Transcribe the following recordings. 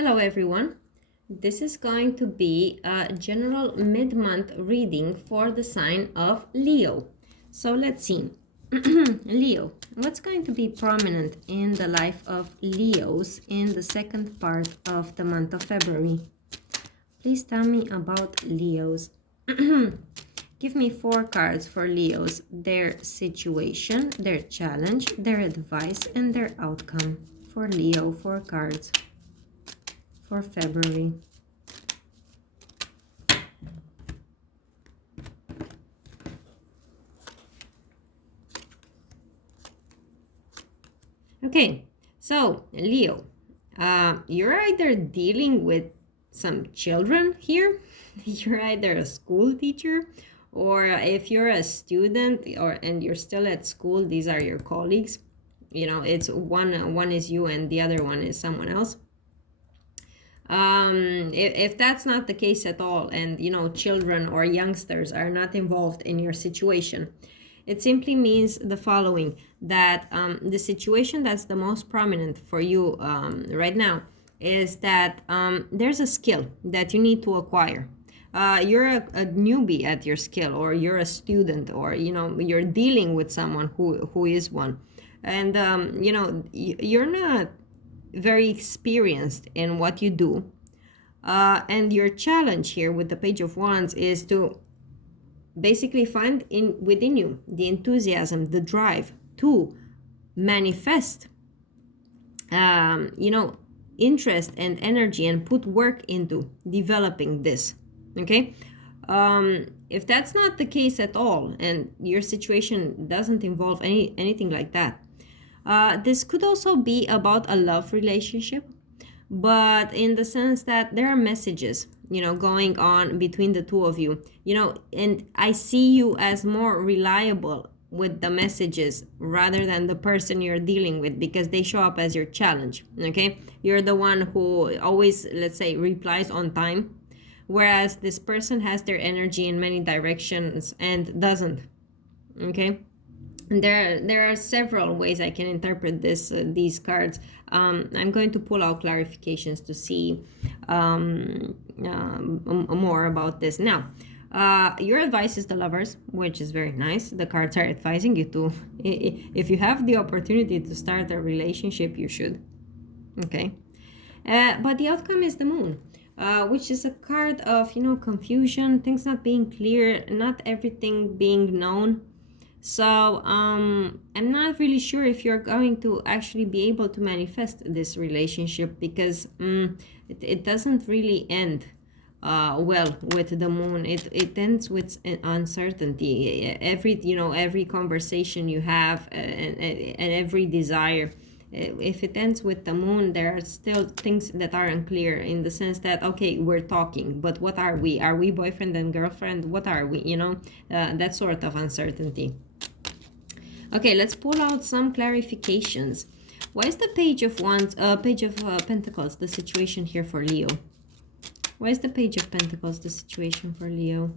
Hello everyone. This is going to be a general mid-month reading for the sign of Leo. So let's see. Leo, what's going to be prominent in the life of Leos in the second part of the month of February? Please tell me about Leos. Give me 4 cards for Leos, their situation, their challenge, their advice, and their outcome. For Leo, 4 cards for February. Okay, so Leo, you're either dealing with some children here, you're either a school teacher, or if you're a student and you're still at school, these are your colleagues. You know, it's one is you and the other one is someone else. If that's not the case at all, and children or youngsters are not involved in your situation, it simply means the following, that the situation that's the most prominent for you right now is that there's a skill that you need to acquire. You're a newbie at your skill, or you're a student, or you're dealing with someone who is one, and you're not very experienced in what you do, and your challenge here with the Page of Wands is to basically find within you the enthusiasm, the drive to manifest interest and energy, and put work into developing this. Okay, if that's not the case at all, and your situation doesn't involve anything like that, this could also be about a love relationship, but in the sense that there are messages, going on between the two of you, and I see you as more reliable with the messages rather than the person you're dealing with, because they show up as your challenge. Okay, you're the one who always, let's say, replies on time, whereas this person has their energy in many directions and doesn't. Okay, there are several ways I can interpret these cards. I'm going to pull out clarifications to see more about this. Now, your advice is the Lovers, which is very nice. The cards are advising you to, if you have the opportunity to start a relationship, you should. Okay, but the outcome is the Moon. Which is a card of confusion, things not being clear, not everything being known. So I'm not really sure if you're going to actually be able to manifest this relationship, because it doesn't really end well with the Moon. It ends with uncertainty. Every conversation you have, and every desire, if it ends with the Moon, there are still things that are unclear, in the sense that, okay, we're talking, but what are we? Are we boyfriend and girlfriend? What are we? That sort of uncertainty. Okay, let's pull out some clarifications. Why is the Page of Wands, Page of Pentacles, the situation here for Leo? Why is the Page of Pentacles the situation for Leo?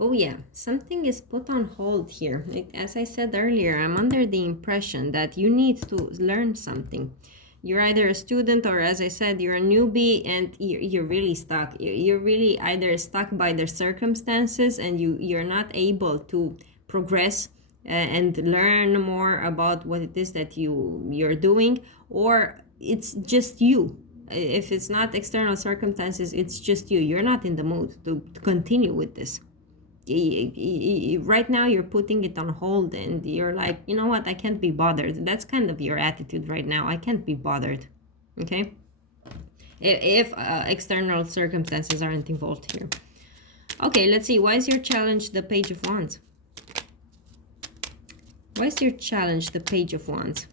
Oh yeah, something is put on hold here. As I said earlier, I'm under the impression that you need to learn something. You're either a student, or, as I said, you're a newbie, and you're really stuck. You're really either stuck by the circumstances, and you're not able to progress and learn more about what it is that you're doing, or it's just you. If it's not external circumstances, it's just you. You're not in the mood to continue with this. Right now you're putting it on hold, and you're like, you know what, I can't be bothered. That's kind of your attitude right now. I can't be bothered. Okay, if external circumstances aren't involved here. Okay, let's see. Why is your challenge the Page of Wands? Why is your challenge the Page of Wands?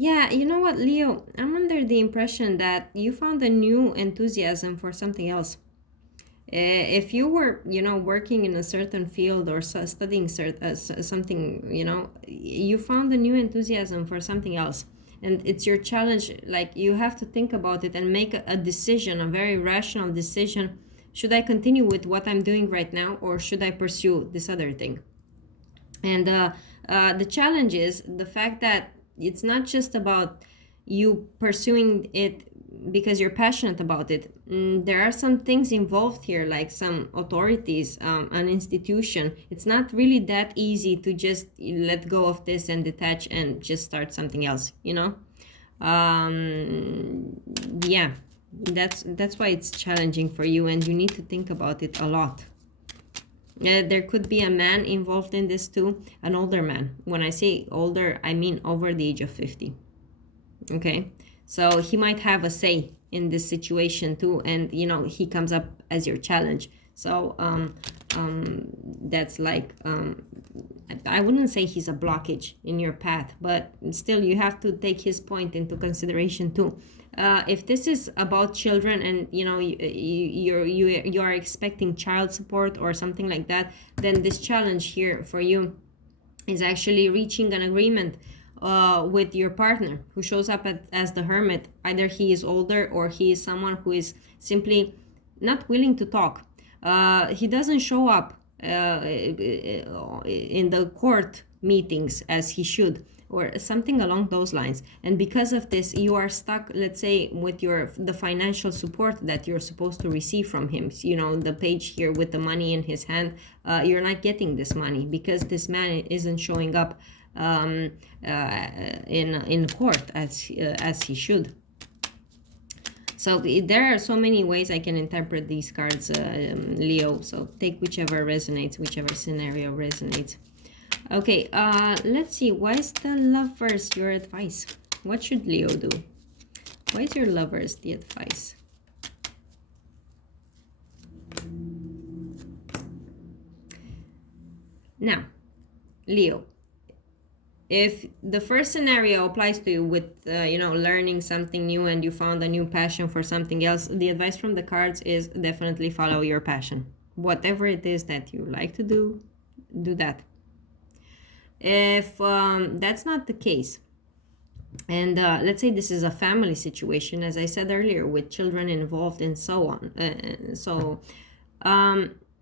Yeah, you know what, Leo? I'm under the impression that you found a new enthusiasm for something else. If you were, working in a certain field, or studying something, you found a new enthusiasm for something else. And it's your challenge. Like, you have to think about it and make a decision, a very rational decision. Should I continue with what I'm doing right now, or should I pursue this other thing? And The challenge is the fact that it's not just about you pursuing it because you're passionate about it. There are some things involved here, like some authorities, an institution. It's not really that easy to just let go of this and detach and just start something else, you know? Yeah, that's why it's challenging for you, and you need to think about it a lot. There could be a man involved in this too, an older man. When I say older, I mean over the age of 50. Okay, so he might have a say in this situation too, and you know, he comes up as your challenge. So that's like, I wouldn't say he's a blockage in your path, but still you have to take his point into consideration too. If this is about children, and you know, you are expecting child support or something like that, then this challenge here for you is actually reaching an agreement with your partner who shows up as the hermit. Either he is older or he is someone who is simply not willing to talk. He doesn't show up in the court meetings as he should, or something along those lines. And because of this, you are stuck, let's say, with the financial support that you're supposed to receive from him. You know, the page here with the money in his hand, you're not getting this money because this man isn't showing up in court as he should. So there are so many ways I can interpret these cards, Leo. So take whichever resonates, whichever scenario resonates. Okay, let's see. Why is the Lovers your advice? What should Leo do? Why is your Lovers the advice? Now, Leo, if the first scenario applies to you with, you know, learning something new and you found a new passion for something else, the advice from the cards is definitely follow your passion. Whatever it is that you like to do, do that. If that's not the case, and let's say this is a family situation, as I said earlier, with children involved and so on.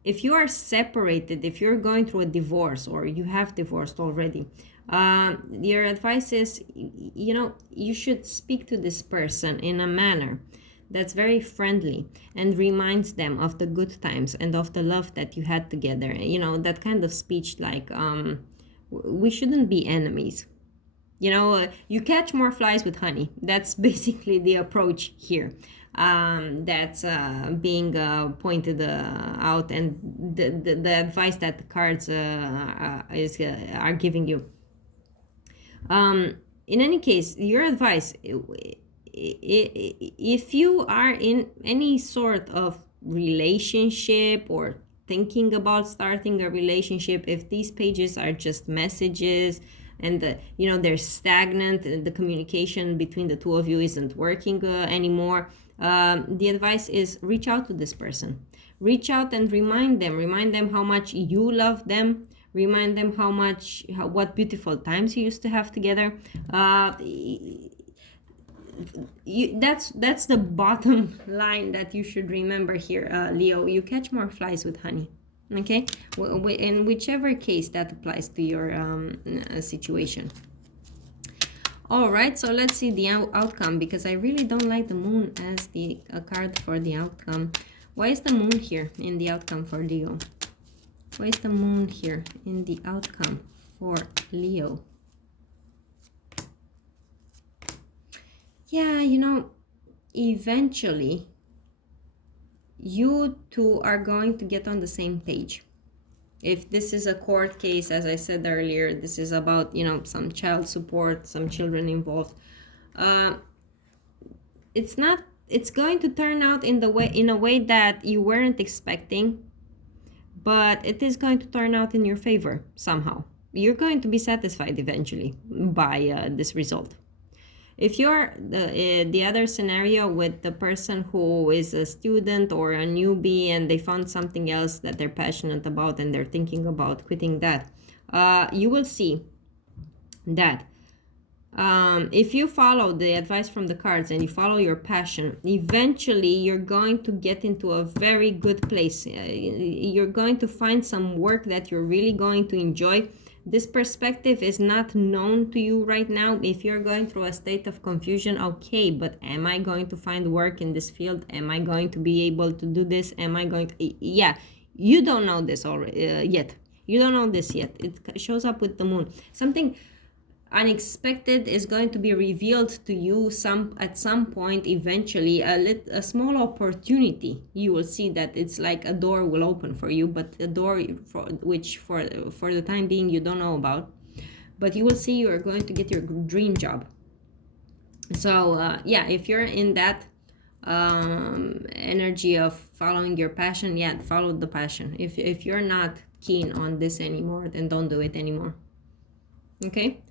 If you are separated, if you're going through a divorce or you have divorced already, your advice is, you know, you should speak to this person in a manner that's very friendly and reminds them of the good times and of the love that you had together. You know, that kind of speech like, we shouldn't be enemies. You know, you catch more flies with honey. That's basically the approach here. That's being pointed out, and the advice that the cards are giving you. In any case, your advice, if you are in any sort of relationship or thinking about starting a relationship, if these pages are just messages and you know, they're stagnant and the communication between the two of you isn't working anymore, the advice is reach out to this person. Reach out and remind them how much you love them. Remind them what beautiful times you used to have together. That's the bottom line that you should remember here, Leo. You catch more flies with honey. Okay, in whichever case that applies to your situation. All right, so let's see the outcome, because I really don't like the moon as the card for the outcome. Why is the moon here in the outcome for Leo? Why is the moon here in the outcome for Leo? Yeah, you know, eventually you two are going to get on the same page. If this is a court case, as I said earlier, this is about, you know, some child support, some children involved. It's going to turn out in a way that you weren't expecting, but it is going to turn out in your favor somehow. You're going to be satisfied eventually by this result. If you're the other scenario with the person who is a student or a newbie and they found something else that they're passionate about and they're thinking about quitting that, you will see that if you follow the advice from the cards and you follow your passion, eventually you're going to get into a very good place. You're going to find some work that you're really going to enjoy. This perspective is not known to you right now. If you're going through a state of confusion, okay, but am I going to find work in this field? Am I going to be able to do this? Am I going to, yeah, you don't know this already yet. You don't know this yet. It shows up with the moon. Something unexpected is going to be revealed to you at some point eventually. A small opportunity, you will see that it's like a door will open for you, but a door for the time being you don't know about, but you will see you are going to get your dream job. So yeah, if you're in that energy of following your passion, yeah, follow the passion. If you're not keen on this anymore, then don't do it anymore. Okay,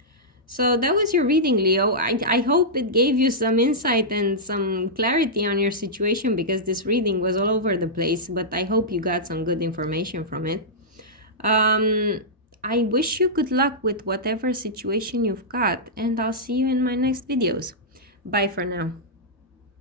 so that was your reading, Leo. I hope it gave you some insight and some clarity on your situation, because this reading was all over the place, but I hope you got some good information from it. I wish you good luck with whatever situation you've got, and I'll see you in my next videos. Bye for now.